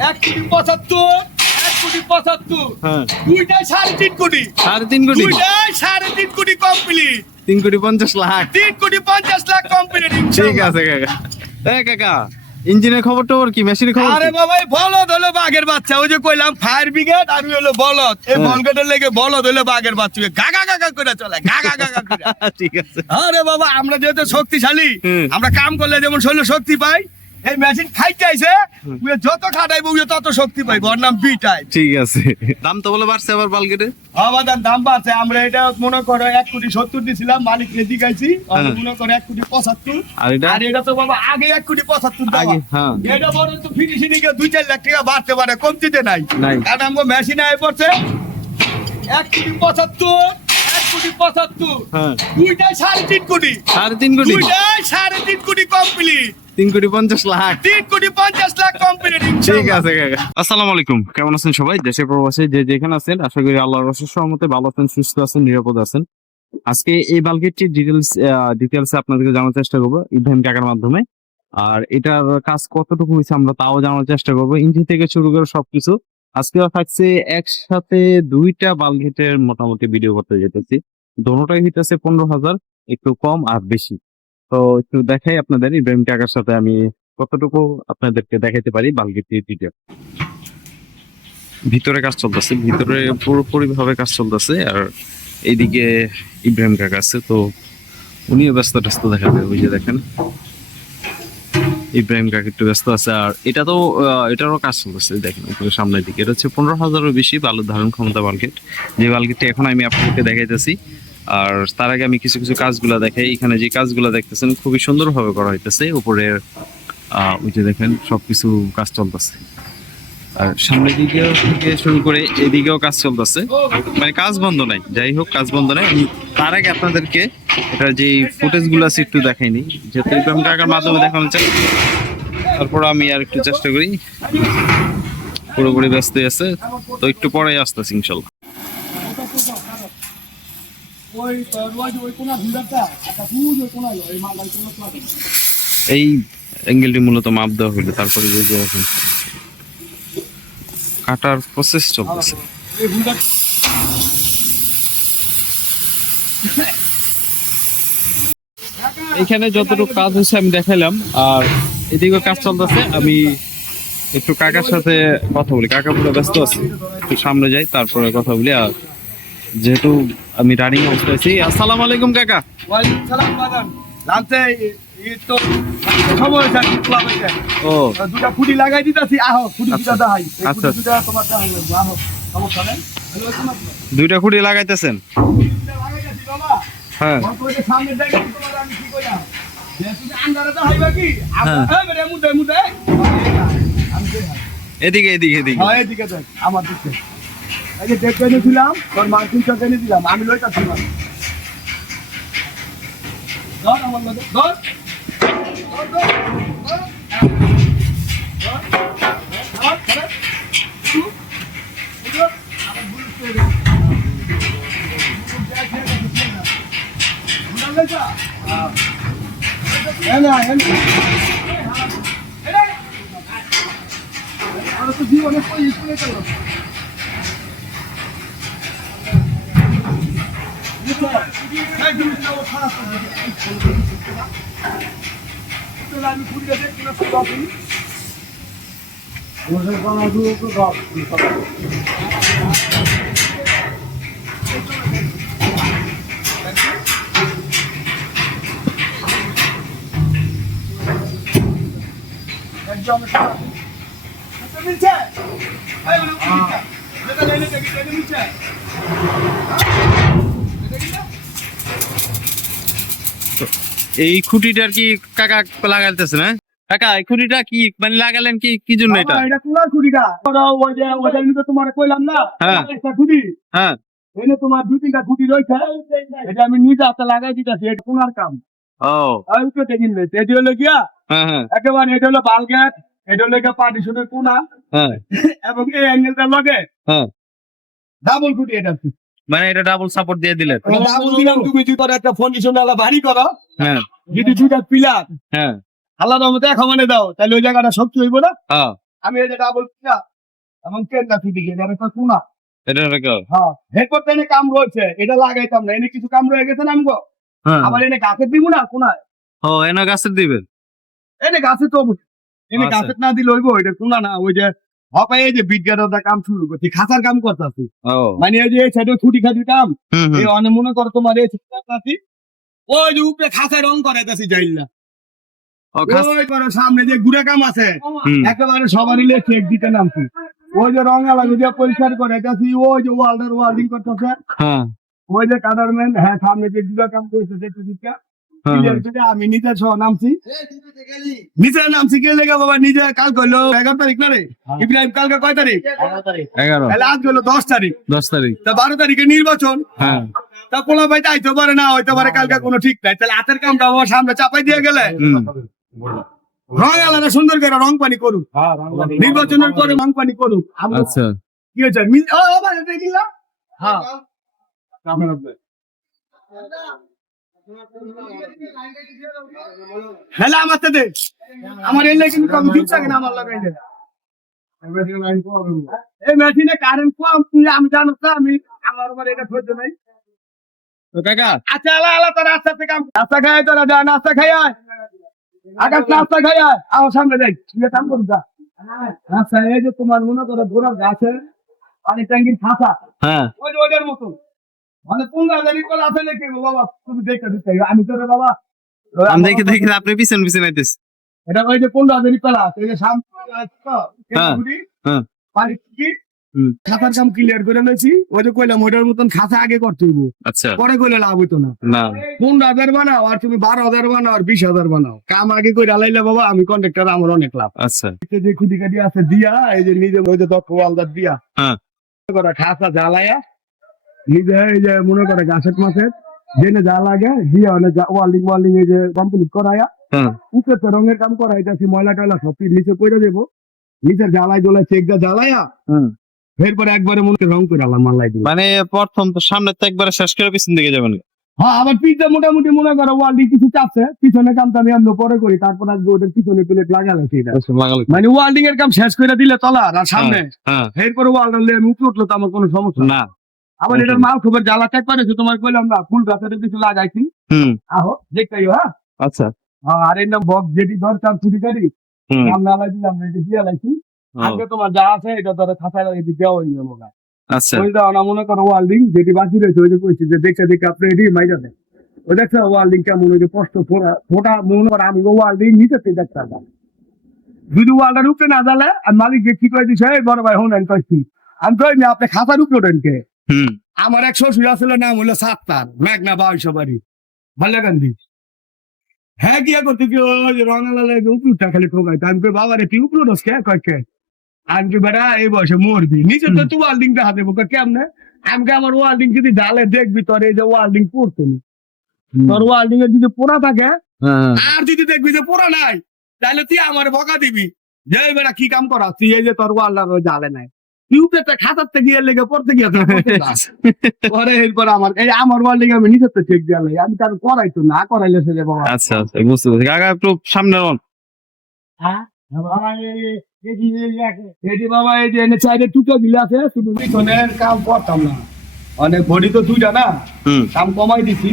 এক কোটি পঁচাত্তর এক কোটি পঁচাত্তর। হ্যাঁ। দুইটাই সাড়ে তিন কোটি। সাড়ে তিন কোটি? দুইটাই সাড়ে তিন কোটি কমপ্লিট তিন কোটি পঞ্চাশ লাখ। তিন কোটি পঞ্চাশ লাখ কমপ্লিট ঠিক আছে কাকা। এ কাকা ইঞ্জিনের খবর টবর কি? মেশিনের খবর আরে বাবা বলদ হলো বাঘের বাচ্চা। ওই যে কইলাম ফায়ার ব্রিগেড আর ওই হলো বলদ। এই হ্যাঁ। বলগেটের লেগে বলদ হলো বাঘের বাচ্চা। গাগা গাগা করে চলে গাগা গাগা করে। ঠিক আছে। আরে বাবা আমরা যেহেতু শক্তিশালী আমরা কাম করলে যেমন শরীরে শক্তি পাই এই মেশিন খাইতে আইছে উয়ে যত খাটাইবো উয়ে তত শক্তি পাইবো। ওর নাম বি টাইপ ঠিক আছে। দাম তো বলে বাড়ছে আবার বালগেটে। আমাদের দাম বাড়ছে। আমরা এটা মনে করো এক কোটি সত্তর দিছিলাম মালিক রেজি গাইছি হ্যাঁ। মনে করো এক কোটি পঁচাত্তর। আর এটা? আর এটা তো বাবা আগে এক কোটি পঁচাত্তর। আগে, হ্যাঁ। এটা বড় তো ফিনিশিং এ দুই চার লাখ টাকা বাড়তে পারে কমতিতে নাই। নাই। কারণ আমাকে মেশিন আয় পড়ছে। এক কোটি পঁচাত্তর এক কোটি পঁচাত্তর। হ্যাঁ। দুইটাই সাড়ে তিন কোটি। সাড়ে তিন কোটি। দুইটাই সাড়ে তিন কোটি কমপ্লিট তিন কোটি পঞ্চাশ লাখ। তিন কোটি পঞ্চাশ লাখ কমপ্লিট ঠিক আছে কাকা। আসসালামু আলাইকুম কেমন আছেন সবাই? দেশে প্রবাসে যে যেখানে আছেন আশা করি আল্লাহর অশেষ সহমতে ভালো আছেন সুস্থ আছেন নিরাপদ আছেন। আজকে এই বালগেটটির ডিটেলস ডিটেলস আপনাদেরকে জানার চেষ্টা করব ইব্রাহিম মাধ্যমে। আর এটার কাজ কতটুকু হয়েছে আমরা তাও জানার চেষ্টা করব। ইঞ্জিন থেকে শুরু করে সবকিছু। আজকে থাকছে একসাথে দুইটা বালগেটের মোটামুটি ভিডিও করতে যেতেছি। দোনোটাই হইতেছে পনেরো হাজার একটু কম আর বেশি। তো একটু দেখাই আপনাদের ইব্রাহিম কাকার সাথে আমি কতটুকু আপনাদেরকে দেখাতে পারি বালগেটির ভিডিও ভিতরে কাজ চলতেছে, ভিতরে পুরোপুরি ভাবে কাজ চলতেছে আর এইদিকে ইব্রাহিম কাকা আছে, তো উনিও ব্যস্ত ট্যস্ত দেখাবে ওই যে দেখেন। ইব্রাহিম কাকা একটু ব্যস্ত আছে, আর এটা তো এটারও কাজ চলতেছে, দেখেন উপরে সামনের দিকে। এটা হচ্ছে পনেরো হাজারও বেশি বালুর ধারণ ক্ষমতা বালগেট যে বালগেটটা এখন আমি আপনাদেরকে দেখাইতেছি আর তার আগে আমি কিছু কিছু কাজগুলো দেখাই। এখানে যে কাজগুলো দেখতেছেন খুবই সুন্দরভাবে করা হইতেছে। উপরের আহ, ওই যে দেখেন সবকিছু কাজ চলতেছে। আর সামনের দিকেও থেকে শুরু করে এদিকেও কাজ চলতেছে। মানে কাজ বন্ধ নাই যাই হোক কাজ বন্ধ নাই। আমি তার আগে আপনাদেরকে এটা যে ফুটেজগুলো আছে একটু দেখাইনি যেহেতু ইব্রাহিম কাকার মাধ্যমে দেখানো চাই তারপর আমি আর একটু চেষ্টা করি। পুরোপুরি ব্যস্ত আছে তো একটু পরে আসতেছি ইনশাল্লাহ। ওই ওই ওই কোনা ভিড়টা? একটা বুঝ ওই কোনা ওই মালাই কোনা তো এই অ্যাঙ্গেলটি মূলত মাপ দেওয়া তারপরে যে যে এখন কাটার প্রসেস এই ভিড়টা এখানে যতটুকু কাজ হচ্ছে আমি দেখাইলাম আর এদিকে কাজ চলতেছে আমি একটু কাকার সাথে কথা বলি। কাকা পুরো ব্যস্ত আছে একটু সামনে যাই তারপরে কথা বলি আর যেহেতু আমি রানিং অবস্থায় আছি আসসালামু আলাইকুম কাকা। সালাম বাদান জানতে তো সময় আছে ক্লাব আছে ও। দুটা ফুটি লাগাই দিতাছি আহো ফুটি আচ্ছা। দুটা দাহাই আচ্ছা। দুটা তোমার আহো সমস্যা নেই। ভালো আছো না তুমি? দুইটা খুঁটি লাগাইতেছেন হ্যাঁ। হ্যাঁ। এদিকে এদিকে এদিকে। হ্যাঁ এদিকে আমার দিকে। এই যে এনেছিলাম তোর মার্কিন চক এনে দিলাম আমি লইতাছিলাম ধর আমার লগে ধর ধর, ধর, ধর। ধর, ধর, ধর, ধর। তু, ধর। আমার ভুল করে গেছে। বুঝা গেছে? হ্যাঁ। এই না, এই না। এই না। আমরা তো জীবনে কই স্কুলে চলো আমি কুড়িটা দেখছি না এই খুঁটিটার কি কাকা লাগাইতেছে না? কাকা এই খুঁটিটা কি মানে লাগালেন কি কি জন্য এটা? এটা কোলার খুঁটিটা। ওই যে ওটা নিতে তোমার কইলাম না হ্যাঁ। একটা খুঁটি। হ্যাঁ। এনে তোমার দুই তিনটা খুঁটি রয়েছে এটা আমি নিজে হাতে লাগাই দিতেছি এটা কোনার কাম। ও। আমি তো টেকিন রয়েছে এটি হলো গিয়া হ্যাঁ হ্যাঁ। একেবারে এটা হলো বালগেট এটা হলো গিয়া পার্টিশনের কোনা। হ্যাঁ। এবং এই অ্যাঙ্গেলটা লগে হ্যাঁ। ডাবল খুঁটি এটা। মানে এটা ডাবল সাপোর্ট দিয়ে দিলে। ডাবল দিলাম তুমি যদি তোর একটা ফাউন্ডেশন আলা ভারী করো। হ্যাঁ। যদি দুইটা পিলার হ্যাঁ। আলাদা মতো এক সমানে দাও তাহলে ওই জায়গাটা শক্তি হইব না? হ্যাঁ। আমি এই যে ডাবল পিঠা এবং কেন্দ্রা ফিটি গিয়ে এটা শোনা এটা রেখে হ্যাঁ। হেডপোর্ট এনে কাম রয়েছে এটা লাগাইতাম না। এনে কিছু কাম রয়ে গেছে না আমগো? হ্যাঁ। আবার এনে গাছের দিব না কোনায়? ও এনে গাছের দিবেন এনে গাছে তো এনে আচ্ছা। গাছের না দিলে হইব এটা কোনা না। ওই যে এই যে বিজ্ঞানতা কাম শুরু করছি খাসার কাম করতেছি। মানে এই যে এই সাইডে ছুটি খাটি কাম এই অনেক মনে করো তোমার এই করতেছি ওই যে উপরে খাসা রং করাইতেছি যাইলা সামনে যে গুড়া কাম আছে একেবারে সবার মিলে চেক দিতে নামছি। ওই যে রং আলাদা দিয়ে পরিষ্কার করে ওই যে ওয়াল্ডার ওয়ার্ডিং করতেছে। হ্যাঁ। ওই যে কাদারম্যান হ্যাঁ সামনে যে গুড়া কাম করেছে হ্যাঁ, হ্যাঁ। করে আমি নিজে সহ নামছি। নিজে নামছি কে লেগে বাবা? নিজে কাল করল এগারো তারিখ না রে? ইব্রাহিম কালকে কয় তারিখ? এগারো তাহলে আজ হলো দশ তারিখ। দশ তারিখ। তা বারো তারিখে নির্বাচন। হ্যাঁ। তা পোলা ভাই যাইতে পারে না হইতে পারে কালকে কোনো ঠিক নাই। তাহলে হাতের কামটা আমার সামনে চাপাই দিয়ে গেলে? রং আলাদা সুন্দর করে রং পানি করুক। নির্বাচনের পরে রং পানি করুক। আচ্ছা। কি হয়েছে? মিল- ও, ও, ভাই, এটা হ্যাঁ। হ্যালো আমার দে। আমার এলে কিন্তু কম দিচ্ছে কেন আমার লাগাই এই মেশিনে কারেন্ট কম তুই আমি জানো তো আমি আমার উপর এটা ধৈর্য নাই। আচ্ছা আলা আলা তোর থেকে আম- নাস্তা খাই তোরা যা নাস্তা খাই আয়। আকাশ নাস্তা খাই আয়। আমার সামনে যাই তুই কাম যা। আচ্ছা এই যে তোমার মনে করো ঘোড়ার গাছে পানি ট্যাঙ্কির ফাঁসা। হ্যাঁ। ওই যে ওদের মতো মানে পনেরো হাজারই কল আছে নাকি? বাবা তুমি দেখতে দিতে আমি তোরে বাবা আমি দেখি দেখি আপনি পিছন পিছন আইতেছে। এটা ওই যে পনেরো হাজারই কলা আছে? এই যে সাম হ্যাঁ, হ্যাঁ। খাতার কাম ক্লিয়ার করে নিয়েছি ওই যে কইলাম ওইটার মতন খাতা আগে করতে হইব। আচ্ছা। পরে কইলে লাভ হইতো না। পনেরো হাজার বানাও? আর তুমি বারো হাজার বানাও আর বিশ হাজার বানাও। কাম আগে করে আলাইলে বাবা আমি কন্ট্রাক্টর আমার অনেক লাভ। আচ্ছা। যে খুদি কাটি আছে দিয়া এই যে নিজে ওই যে দক্ষ ওয়ালদার দিয়া। হ্যাঁ। করে খাসা জ্বালায়া নিজে এই যে মনে করে গাছের মাছের জেনে যা লাগে দিয়া অনেক ওয়াল্ডিং ওয়াল্ডিং এই যে কমপ্লিট করায়া হ্যাঁ উপরে তো রঙের কাম করাইতেছি ময়লা টয়লা সব নিচে করে দেবো। নিচের জ্বালাই জ্বলাই চেক যা। এরপরে একবারে মনে রং করে আলাম মাল্লাই মানে প্রথম তো সামনে তো একবারে শেষ করে পিছন দিকে যাবেন। হ্যাঁ আবার পিঠে মোটামুটি মনে করো ওয়াল্ডিং কিছু চাপছে পিছনে কামটা আমি আমরা পরে করি তারপর আজকে ওদের পিছনে প্লেট লাগালাম সেটা। আচ্ছা, মানে ওয়াল্ডিং এর কাম শেষ করে দিলে তলার আর সামনে। হ্যাঁ এরপরে ওয়াল্ডার আমি উপরে উঠল তো আমার কোনো সমস্যা না। আবার এটার মাল খবর জ্বালা চেক করেছে তোমার কইলাম না ফুল গাছের কিছু লাগাইছি। হুম। আহো দেখতেই হ্যাঁ? আচ্ছা। হ্যাঁ, আর এর নাম বক্স যেটি দরকার ছুটি গাড়ি নাম না দিলাম না এটা দিয়ে লাইছি আজকে তোমার যা আছে এটা ধরো খাতায় লাগিয়ে দেওয়া হয়ে যাব গা। আচ্ছা। ওই দাও না মনে করো ওয়াল্ডিং যেটি বাকি রয়েছে ওই যে কইছি যে দেখতে দেখতে আপনি এটি মাইরা দেন। ওই দেখছ ওয়াল্ডিং কেমন ওই যে স্পষ্ট ফোটা ফোটা মনে করো আমি ওয়াল্ডিং নিতে দেখতে যদি উপরে না আর মালিক কি কই দিছে বড় ভাই হোনেন কইছি। আমি কই আপনি খাতার উপরে ওঠেন কে? আমার এক শ্বশুর আসলে নাম হলো সাত্তার মেঘনা বাউশো বাড়ি ভাল্লাকান্দি হ্যাঁ গিয়া করতে কি ওই যে রঙালা লাগে খালি ঠোকাই আমি কই বাবা রে তুই উপরে কে? কয় কে? আমি কি বেটা এই বয়সে মরবি। নিচে তো তুই ওয়াল্ডিং টা হাতে বোকা কেমনে? আমি আমার ওয়াল্ডিং যদি ডালে দেখবি তোর এই যে ওয়াল্ডিং পড়তে তোর ওয়াল্ডিং এর যদি পোড়া থাকে হ্যাঁ আর যদি দেখবি যে পোড়া নাই তাহলে তুই আমার বকা দিবি। যে বেটা কি কাম করা? তুই এই যে তোর ওয়াল্ডার ওই জালে নাই। তুই উপরে খাতাতে গিয়ে লেগে পড়তে গিয়ে তোর যাস। পরে এরপর আমার এই আমার ওয়ার্ল্ডিং আমি তো চেক দিয়া আমি তার করাইতো না করাইলে সে যে বাবা। আচ্ছা আচ্ছা বুঝতে পারছি। কাকা একটু সামনে রন। এটি বাবা এই যে টুটো দিলে আছে শুধু কাম করতাম না। অনেক বডি তো দুইটা না হুম। কাম কমাই দিছি।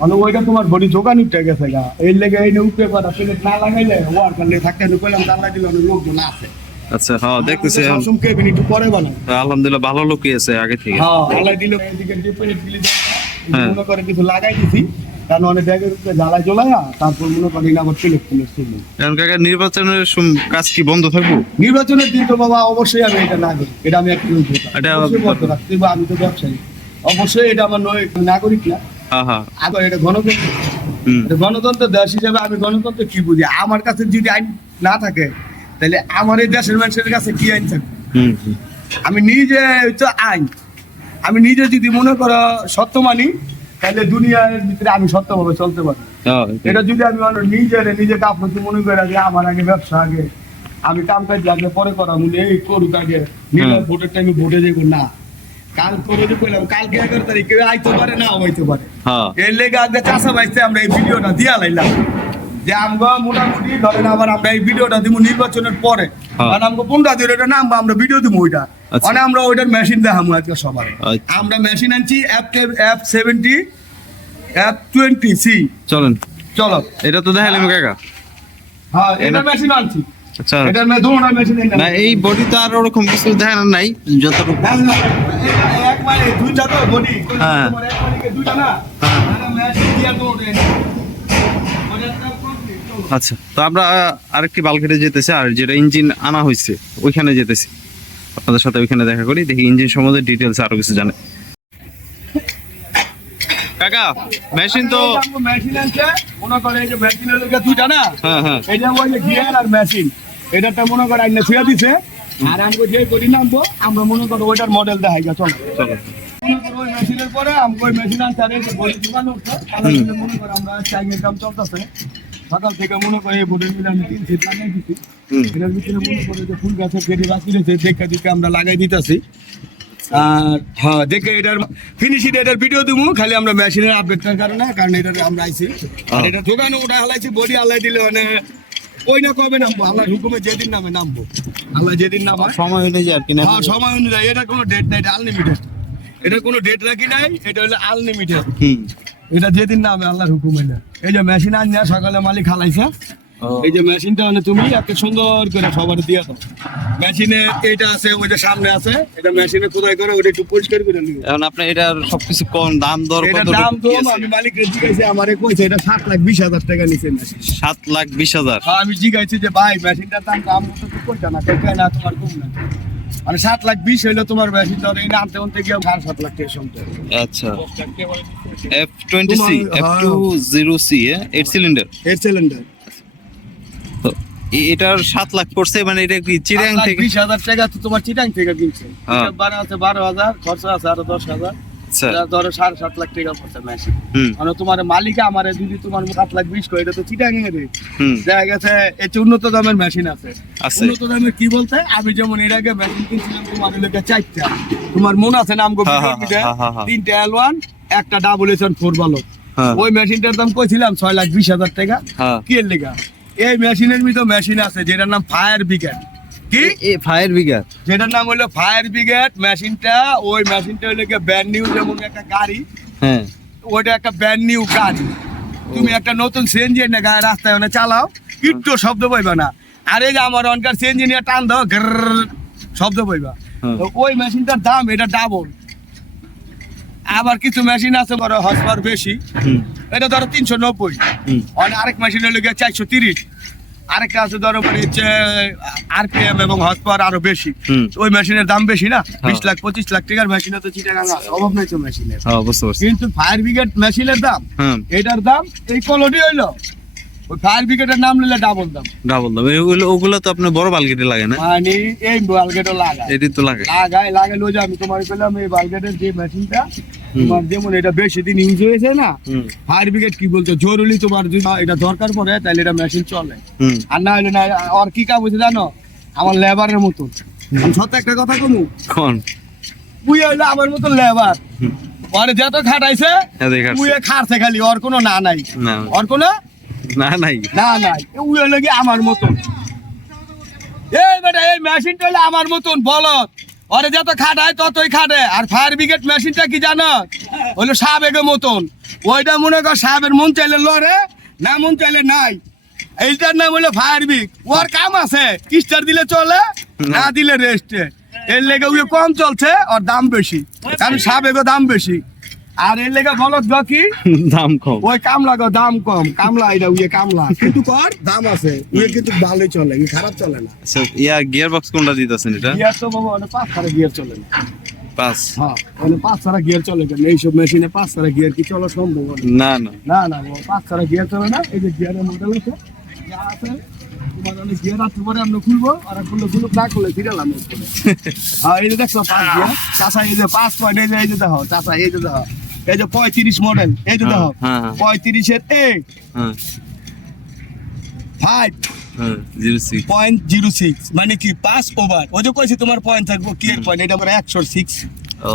মানে ওইটা তোমার বডি জোগান উঠে গেছে গা। এই লেগে এই উপরে করা না লাগাইলে ওয়ার করলে থাকতে আমি কইলাম দিলে অনেক লোকজন আছে। আচ্ছা হ্যাঁ দেখতেছি কেবিন একটু পরে বানাই। আলহামদুলিল্লাহ ভালো লোকই আছে আগে থেকে। হ্যাঁ আলাই দিল এদিকে যে প্লেট গুলি হ্যাঁ। করে কিছু লাগাই দিছি কারণ অনেক ব্যাগের উপরে তারপর মনে আবার এখন কাকা নির্বাচনের কাজ কি বন্ধ থাকব? নির্বাচনের দিন তো বাবা অবশ্যই আমি এটা না করি এটা আমি একটু এটা- আমি তো ব্যবসায়ী। অবশ্যই এটা আমার নয় নাগরিক না। হ্যাঁ হ্যাঁ। এটা গণতন্ত্র। গণতন্ত্র দেশ হিসাবে আমি গণতন্ত্র কি বুঝি? আমার কাছে যদি আইন না থাকে তাহলে আমার এই দেশের মানুষের কাছে কি আইন থাকবে। আমি নিজে হচ্ছে আইন। আমি নিজে যদি মনে করো সত্য মানি তাহলে দুনিয়ার ভিতরে আমি সত্যভাবে চলতে পারি এটা যদি আমি নিজের নিজে কাপড় মনে করে যে আমার আগে ব্যবসা আগে আমি কাম কাজ আগে পরে করা মনে এই করুক আগে। ভোটের টাইমে ভোটে যাব না। কাল করে কইলাম কালকে এগারো তারিখ কেউ আইতে পারে না হইতে পারে। হ্যাঁ। এর লেগে আগে চাষা বাইতে আমরা এই ভিডিওটা দিয়া লাইলাম। যে আমরা মোটামুটি ধরেন আবার আমরা এই ভিডিওটা দিব নির্বাচনের পরে হ্যাঁ। কারণ আমরা পনেরো দিন ওটা নামবো আমরা ভিডিও দিব ওইটা আচ্ছা। মানে আমরা ওইটার মেশিন দেখাবো আজকে সবার আচ্ছা। আমরা মেশিন আনছি F F seventy F twenty C চলেন চলো এটা তো দেখালাম কাকা হ্যাঁ এটা- মেশিন আনছি আচ্ছা মে মেশিন না এই বডি তো আর ওরকম কিছু দেখানোর নাই যতটুকু এক মানে দুইটা তো বডি হ্যাঁ। এক মানে দুইটা না হ্যাঁ। মেশিন দিয়ে দুটো মানে একটা complete, চলো। আচ্ছা তো আমরা আরেকটি বালকেটে যেতেছি আর যেটা ইঞ্জিন আনা হয়েছে ওইখানে যেতেছি। আপনাদের সাথে ওইখানে দেখা করি দেখি ইঞ্জিন সম্বন্ধে ডিটেলস আরও কিছু জানে। কাকা মেশিন তো মেশিন আছে মনে করে এই যে মেশিনের লোকে দুইটা না? হ্যাঁ হ্যাঁ। এটা ওই যে গিয়ার আর মেশিন এটাটা মনে করে আইনা ছুঁয়ে দিছে। আর আমাকে যে করি নামবো আমরা মনে করো ওইটার মডেল দেখাই গা চলো। চলো। ওই মেশিনের পরে আমাকে ওই মেশিন আনতে আর এই যে বডি দোকান উঠছে তাহলে হুম। কিন্তু মনে করো আমরা চাইনিজ কাম চলতেছে। সকাল থেকে মনে করে বডির মিলে আমি তিন সিট লাগাই দিচ্ছি এটার ভিতরে মনে করে যে ফুল গাছের গেড়ি বাকি রয়েছে দেখে দেখে আমরা লাগাই দিতেছি। আর হ্যাঁ দেখে এটার ফিনিশিং এটার ভিডিও দিব খালি আমরা মেশিনের আপডেটটার কারণে কারণ এটা আমরা আইছি। আর এটা দোকানে ওটা হালাইছি বডি হালাই দিলে মানে ওই না কবে নামবো আল্লাহ হুকুমে যেদিন নামে নামবো। আল্লাহ যেদিন নামায় সময় হয়ে যায় আর কি না? হ্যাঁ সময় অনুযায়ী এটা কোনো ডেট নাই এটা আনলিমিটেড এটা কোনো ডেট রাখি নাই এটা হলো আনলিমিটেড হুম। এটা যেদিন নামে আল্লাহর হুকুম এই যে মেশিন আন না সকালে মালিক হালাইছে। এই যে মেশিনটা মানে তুমি এত সুন্দর করে সবার দিয়ে দাও। মেশিনে এটা আছে ওই যে সামনে আছে এটা মেশিনে কোথায় করে ওটা একটু পরিষ্কার করে নিবে এখন আপনি এটার সবকিছু কম দাম দর কত দাম তো আমি মালিক জিজ্ঞাসা আমারে কইছে এটা সাত লাখ বিশ হাজার টাকা নিচে মেশিন সাত লাখ বিশ হাজার। আমি জিজ্ঞাসি যে ভাই মেশিনটার দাম দাম তো তুই কইতা না কেন না তোমার কম না। মানে সাত লাখ বিশ হইল তোমার বেশি তো এই আনতে আনতে গিয়ে সাড়ে সাত লাখ টাকা শুনতে আচ্ছা। F twenty C F two zero C eight cylinder eight cylinder এটার সাত লাখ পড়ছে মানে এটা কি চিরাং থেকে? বিশ হাজার টাকা তো তোমার চিটাং থেকে কিনছে। হ্যাঁ। বারো আছে বারো হাজার খরচা আছে আরও দশ হাজার। আচ্ছা। ধরো সাড়ে সাত লাখ টাকা পড়ছে মেশিন মানে তোমার মালিকা আমার যদি তোমার সাত লাখ বিশ করে এটা তো চিটাং এর দেখা গেছে এতে উন্নত দামের মেশিন আছে। আছে। উন্নত দামের কি বলতে? আমি যেমন এর আগে মেশিন কিনছিলাম তোমার লোকে চারটা। তোমার মন আছে নাম গো। তিনটা এল ওয়ান একটা ডাবল ফোর ভালো। ওই মেশিনটার দাম কইছিলাম ছয় লাখ বিশ হাজার টাকা। কি এর লেগা? এই মেশিনের ভিতর মেশিন আছে যেটার নাম ফায়ার ব্রিগেড কি? এ ফায়ার ব্রিগেড। যেটার নাম হলো ফায়ার ব্রিগেড মেশিনটা ওই মেশিনটা হলো ব্যান্ড নিউ যেমন একটা গাড়ি হ্যাঁ। ওইটা একটা ব্যান্ড নিউ গাড়ি। তুমি একটা নতুন সিএনজি না গায়ে রাস্তায় ওনে চালাও একটু শব্দ পাইবা না। আর এই যে আমার অনকার সিএনজি নিয়ে টান দাও গ্ররর শব্দ পাইবা হ্যাঁ। তো ওই মেশিনটার দাম এটা ডাবল আবার কিছু মেশিন আছে বড় হর্স পাওয়ার বেশি এটা ধরো তিনশো নব্বই। আরেক মেশিন হলো গিয়ে চারশো তিরিশ। আরেকটা আছে ধরো মানে হচ্ছে আরপিএম এবং হর্স পাওয়ার আরও বেশি। ওই মেশিনের দাম বেশি না? হ্যাঁ। বিশ লাখ পঁচিশ লাখ টাকার মেশিনে তো চিটাগাং আছে, অভাব নাই তো মেশিনের হ্যাঁ কিন্তু ফায়ার ব্রিগেড মেশিনের দাম এটার দাম এই কলোটি হইল। ওই ফায়ার ব্রিগেডের নাম নিলে ডাবল দাম। ডাবল দাম। ওগুলো ওগুলো তো আপনার বড় বালগেটে লাগে না? মানে এই বালগেটও লাগায়। এটি তো লাগে লাগায় লাগালো যে আমি তোমার পেলাম এই বালগেটের যে মেশিনটা। তোমার যেমন এটা বেশি দিন ইউজ হয়েছে না ফায়ার ব্রিগেড কি বলতো জরুরি তোমার যদি এটা দরকার পড়ে তাহলে এটা মেশিন চলে। আর না হলে না আর কি কাজ হয়েছে জানো? আমার লেবারের মতো সত্য একটা কথা কমু? কোন? তুই হইল আমার মতো লেবার। ওরে যত খাটাইছে তুই খাটছে খালি ওর কোনো না নাই। না। ওর কোনো না নাই। না নাই। উই কি আমার মতন। এই বেটা এই মেশিনটা হলো আমার মতন বলত ওরে যত খাটায় ততই খাটে। আর ফায়ার ব্রিগেড মেশিনটা কি জানো? হলো সাবেগের মতন। ওইটা মনে কর সাবের মন চাইলে লড়ে, না মন চাইলে নাই। এইটার নাম হলো ফায়ার ব্রিগ ওর কাম আছে, কিস্টার দিলে চলে, না দিলে রেস্টে এর লেগে কম চলছে, ওর দাম বেশি। কারণ সাবেকও দাম বেশি। আর এর লেগে বলত কি? দাম কম। ওই কামলা গো দাম কম। কামলা এটা উইয়ে কামলা। কিন্তু কর দাম আছে। উইয়ে কিন্তু ভালোই চলে খারাপ চলে না। আচ্ছা ইয়া গিয়ার বক্স কোনটা দিতেছেন এটা? গিয়ার তো বাবা অনেক পাঁচ ছাড়া গিয়ার চলে না। পাঁচ। হ্যাঁ মানে পাঁচ ছাড়া গিয়ার চলে কেন? এইসব মেশিনে পাঁচ ছাড়া গিয়ার কি চলা সম্ভব না। না। না না পাঁচ ছাড়া গিয়ার চলে না এই যে গিয়ারের মডেল আছে যা আছে তোমার অনেক গিয়ার আছে পরে আমরা খুলবো আর খুললে খুলবো না খুলে ফিরালাম হ্যাঁ এই যে দেখছ পাঁচ গিয়ার। চাষা এই যে পাঁচ পয়েন্ট এই যে এই যে দেখো চাষা এই যে দেখো। এই যে পঁয়ত্রিশ মডেল এই যে দেখো হ্যাঁ, হ্যাঁ। পঁয়ত্রিশের এ হ্যাঁ। ফাইভ হ্যাঁ পয়েন্ট জিরো সিক্স মানে কি পাস ওভার ওই যে কইছি তোমার পয়েন্ট থাকব কি এর পয়েন্ট এটা আমার একশো সিক্স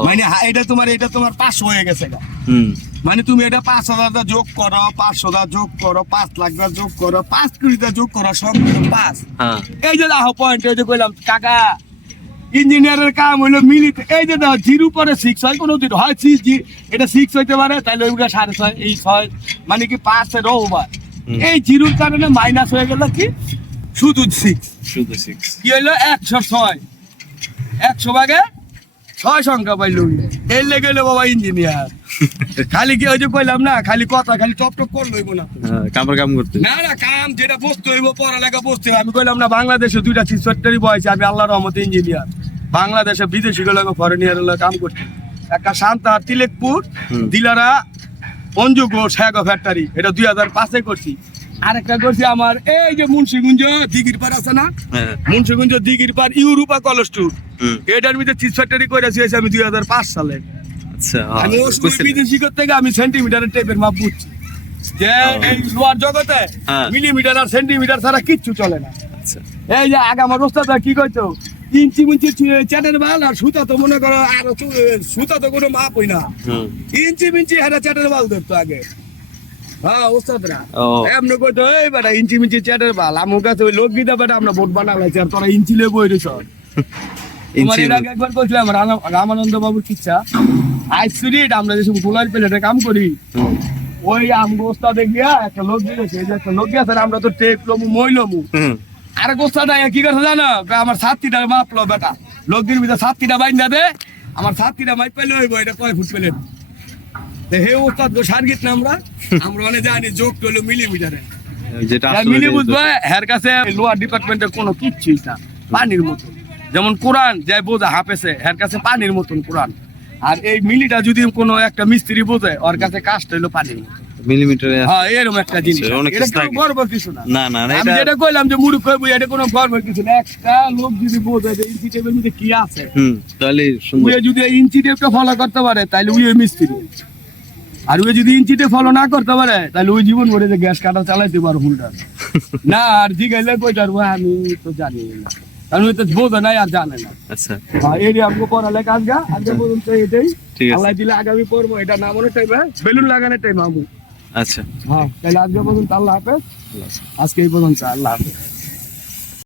মানে এটা তোমার এটা তোমার পাঁচশো হয়ে গেছে মানে তুমি এটা পাঁচ হাজারটা যোগ করো পাঁচশো যোগ করো পাঁচ লাখটা যোগ করো পাঁচ কোটিটা যোগ করো সব পাঁচ হ্যাঁ। এই যে দেখো পয়েন্ট এই যে কইলাম কাকা। ইঞ্জিনিয়ারের কাম হইল মিলিতে। এই যে দেখো জিরো পরে সিক্স হয় কোনো দিন হয় six, জি- এটা সিক্স হইতে পারে তাহলে ওইগুলো সাড়ে ছয় এই ছয় মানে কি পাঁচ পাঁচের ওভার। এই জিরোর কারণে মাইনাস হয়ে গেল কি? শুধু সিক্স শুধু সিক্স কি হইল? একশো ছয়। একশো ভাগে ছয় সংখ্যা পাইল এই লেগে হইল বাবা ইঞ্জিনিয়ার। খালি কি ওই যে কইলাম না খালি কথা খালি টপ টপ করল না। হ্যাঁ কামড় কাম করতে। না না কাম যেটা বসতে হইব পড়ালেখা বসতে হইব। আমি কইলাম না বাংলাদেশে দুইটা সিস্টারি বয়সে আমি আল্লাহর রহমতে ইঞ্জিনিয়ার বাংলাদেশে বিদেশি গুলো ফরেনিয়ার কাম করছি। একটা শান্তা তিলেকপুর। দিলারা অঞ্জু ঘোষ হ্যাগো ফ্যাক্টরি এটা দুই হাজার পাঁচে করছি। আরেকটা করছি আমার এই যে মুন্সিগঞ্জ দিঘির পার আছে না? হ্যাঁ। মুন্সিগঞ্জ দিঘির পার ইউরোপা কলেস্টুর হুম। এটার মধ্যে চিজ ফ্যাক্টরি করেছি হয়েছে আমি দুই হাজার পাঁচ সালে। আচ্ছা আমি বিদেশি করতে গিয়ে আমি সেন্টিমিটারের টেপের মাপ বুঝছি। যে এই লোয়ার জগতে হ্যাঁ। মিলিমিটার আর সেন্টিমিটার ছাড়া কিচ্ছু চলে না। আচ্ছা। এই যে আগে আমার ওস্তাদ কি কইতো? ইঞ্চি মিঞ্চি চ্যাটের বাল আর সুতা তো মনে করো আর সুতা তো কোনো মাপ হই না ইঞ্চি মিঞ্চি হেরা চ্যাটের বাল ধরতো আগে। হ্যাঁ ওস্তাদরা। এমনি কইতো এই বেটা ইঞ্চি মিঞ্চি চ্যাটের বাল। আমার কাছে ওই লোক গীতা বেটা আমরা বানালাইছি আর তোরা ইঞ্চি লে বই রইছ তোমার এর আগে একবার কইছিলাম রামানন্দ বাবুর কিচ্ছা। আইস স্টুডিট আমরা যেসব গোলার প্লেটে কাম করি। ওই আমগো ওস্তাদে গিয়া একটা লোক দিয়েছে একটা লোক গিয়েছে আমরা তো টেপ লমু মই লমু। আর গোস্তাদ কি করছে জানো? আমার মাপলো বেটা। লোকদের ভিতরে ছাত্রীটা বাইন আমার ছাত্রীটা মাইপ পেলে হইব এটা কয় ফুট পেলে হে ওস্তাদ গো সার্গিত না আমরা? আমরা জানি যোগ করল মিলিমিটারে। যেটা মিলি বুঝবে হের কাছে লোয়ার ডিপার্টমেন্টের কোনো কিচ্ছুই না পানির মতন। যেমন কোরআন যাই বোঝা হাফেছে হের কাছে পানির মতন কোরআন। আর এই মিলিটা যদি কোনো একটা মিস্ত্রি বোঝে ওর কাছে কাজটা হলো পানির মতন। মিলিমিটারে হ্যাঁ এরকম একটা জিনিস অনেক এটা কিছু কোনো থাকে। গর্ব কিছু না। না না না, আমি যেটা কইলাম যে মুরুখ কইবো এটা কোনো গর্ব কিছু না। একটা লোক যদি বোঝে যে ইঞ্চি টেপের মধ্যে কি আছে হুম তাহলে উয়ে যদি ইঞ্চি টেপটা ফলো করতে পারে তাহলে উয়ে মিস্ত্রি। আর উয়ে যদি ইঞ্চি টেপ ফলো না করতে পারে তাহলে ওই জীবন ভরে যে গ্যাস কাটা চালাইতে পারো হুলটা না আর জিগাইলে কইটার ভাই আমি তো জানি না। কারণ ওই তো বোঝে নাই আর জানে না। আচ্ছা। হ্যাঁ, এই আমাকে পড়ালেখা আজকে আজকে পর্যন্ত এটাই আল্লাহ দিলে আগামী পড়ব এটা নামানোর টাইমে বেলুন লাগানোর টাইম আমু আচ্ছা হ্যাঁ তাহলে আজকে পর্যন্ত আল্লাহ হাফেজ। আজকে এই পর্যন্ত আল্লাহ হাফেজ